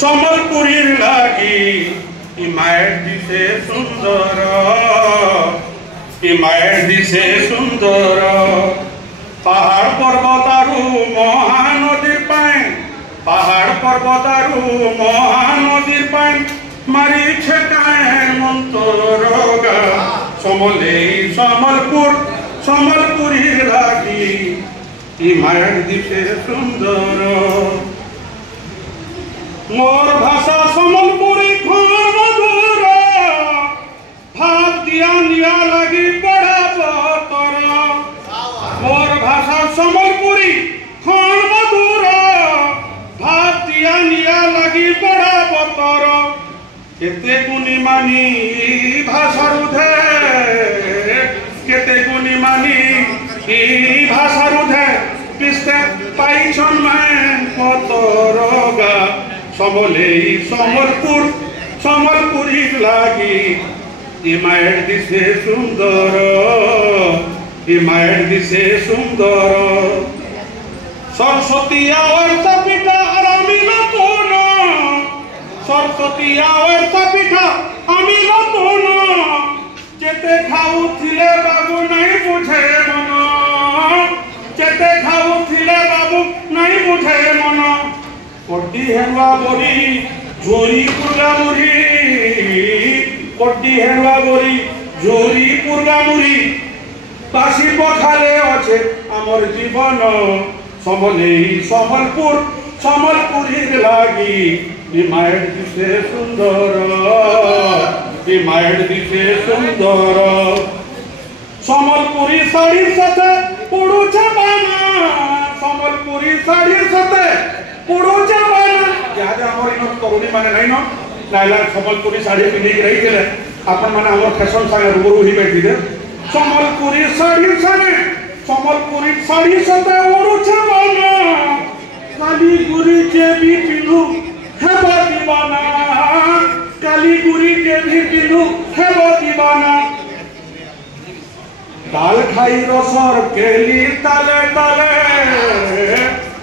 সম্বলপুরীর লাগি ই মায়ের দিছে সুন্দর ই মায়ের দিছে সুন্দর পাহাড় পর্বত আরু মহানদীর পাই পাহাড় পর্বত আরু মহানদীর পাই মারিছে কায়ের মন্তরগা সমলেই সম্বলপুর সম্বলপুরীর লাগি ই মায়ের দিছে সুন্দর मोर भाषा सम्बलपुरी मधुर भाव दिया निया लगी बड़ा बतर मोर भाषा सम्बलपुरी मधुर भाव दिया निया लगी बड़ा बतर केते गुनी मानी भाषा रुधे केते गुनी मानी भाषा रुधे पिस्ते पाइछन मैं पतरगा समलेई सम्बलपुर सम्बलपुरीर लागि इ माয়ের दिसे सुंदर इ माয়ের दिसे सुंदर सरस्वती आवर्त पिता आमी नतुन सरस्वती आवर्त पिता आमी नतुन जेते खाउथिले बाबू नहीं बुझे मन जेते खाउथिले बाबू नहीं बुझे मन कोटी हेवा बोरी झोरी पुरगा मुरी कोटी हेवा बोरी झोरी पुरगा मुरी बासी पखाले अच्छे आमर जीवन समलेई सम्बलपुर सम्बलपुरीर लागि इ माয়ের दिसे सुंदर इ माয়ের दिसे सुंदर सम्बलपुरी शाड़ीर साथे पड़ुछे बाना सम्बलपुरी शाड़ीर साथे पड़ोचा बाना याद हमर इन तरुणी माने नहीं न लाइला सम्बलपुरी साड़ी पिन्ही रही थे अपन माने हमर फैशन संगे रूबरू ही बैठी दे सम्बलपुरी साड़ी सते पड़ोचा बाना काली गुरी के भी पिनु हेबा दीवाना काली गुरी के भी पिनु हेबा दीवाना दाल खाई रसर केली ताले ताले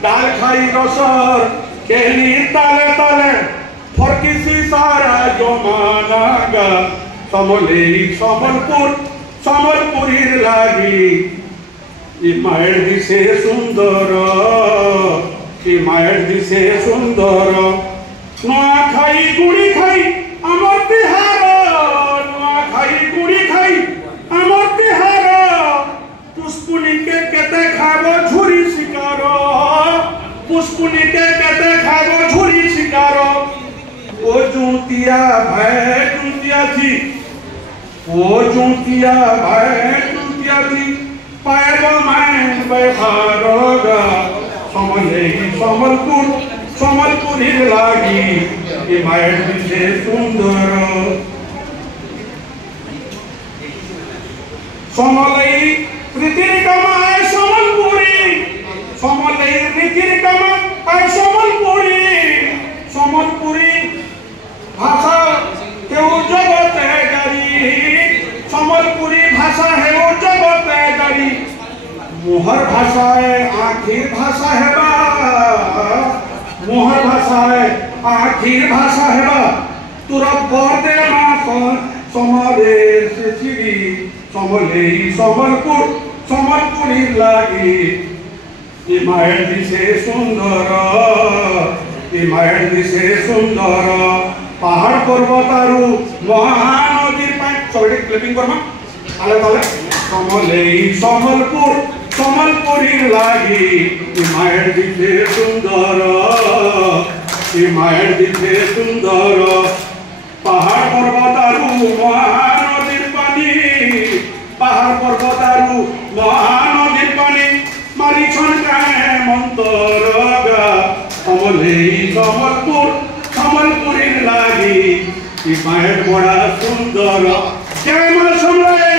दाल खाई रसर केली ताले ताले फरकिसी सारा जमाना गा समलेई सम्बलपुर सम्बलपुरीर लागि इ माয়ের दिसे सुंदर इ माয়ের दिसे सुंदर नोआ खाई गुड़ी खाई अमर तिहार नोआ खाई गुड़ी खाई अमर तिहार पुष्पुनी के केते खाबो झुरी शिकार पुष्पुनी के केते खाबो झुरी शिकार ओ जूतिया भाई जूतिया थी ओ जूतिया भाई जूतिया थी पाएबो मैं बेहारगा समलेई सम्बलपुर सम्बलपुरीर लागि इ माয়ের दिसे सुंदर समलेई प्रीतिर कमाय सम्बलपुरी समलेई प्रीतिर कमाय सम्बलपुरी सम्बलपुरी भाषा केउ जगते गारी सम्बलपुरी भाषा है ओ जगते गारी मोहर भाषा है आखिर भाषा है बा मोहर भाषा है आखिर भाषा है बा तुरा बर्दे ना समावेश श्री समलेई सम्बलपुर सम्बलपुरीर लागि इ माয়ের दिसे सुंदर इ माয়ের दिसे सुंदर पहाड़ पर्वत आरु महानदीर पाई सबटे क्लिपिंग करमा आले ताले समलेई सम्बलपुर सम्बलपुरीर लागि इ माয়ের दिसे सुंदर इ माয়ের दिसे सुंदर पहाड़ पर्वत आरु महानदीर पानी पहाड़ पर्वत आरु महानदीर पानी मारिछन काहे मन्तरगा समलेई सम्बलपुर सम्बलपुरीर लागि इ माয়ের बड़ा सुंदर जय मा सम्राट।